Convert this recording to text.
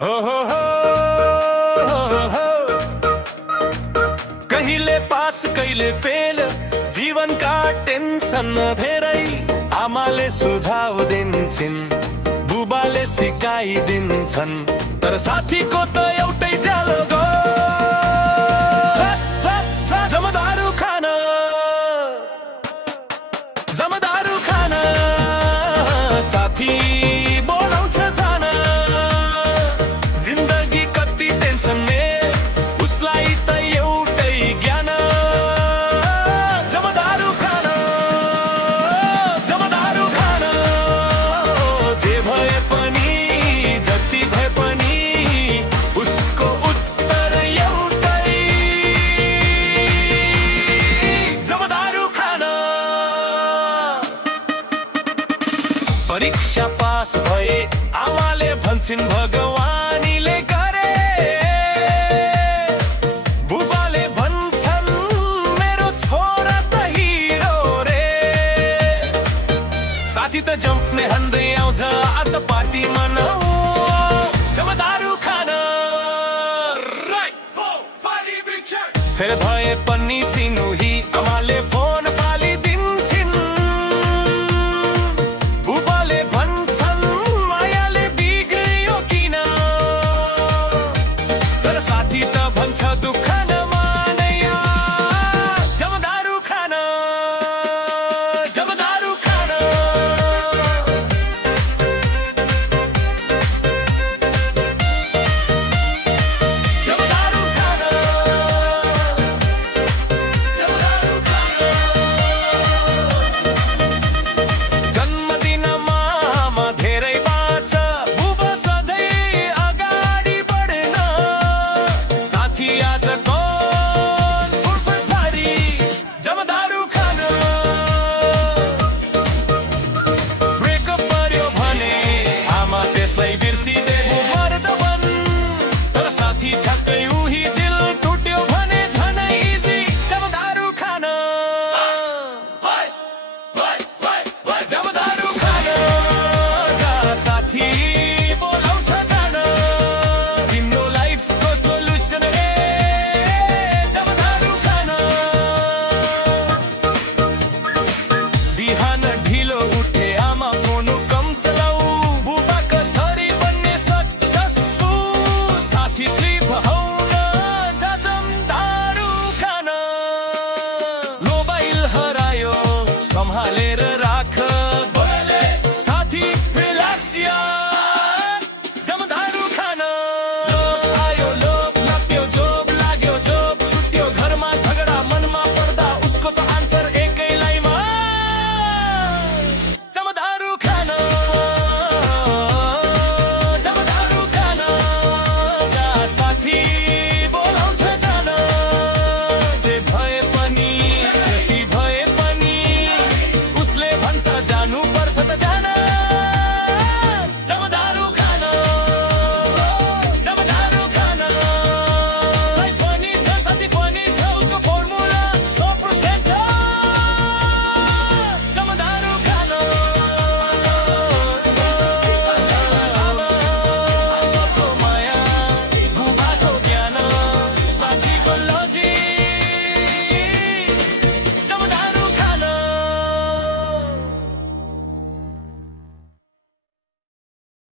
हो कहिले पास कहिले फेल जीवनका टेन्सन धेरै आमाले सुझाव दिन्छन् बुबाले सिकाइदिन्छन् तर साथीको त एउटै ज्यालो गो जमदारु खान साथी बोलाउँछ जान जिन्दगी कति टेन्सन उसलाई त एउटै ज्ञान जमदारु खान जे भए पनि जति भए पनि उसको उत्तर एउटै जमदारु खान। परीक्षा पास भए आमाले भन्छन् भगवान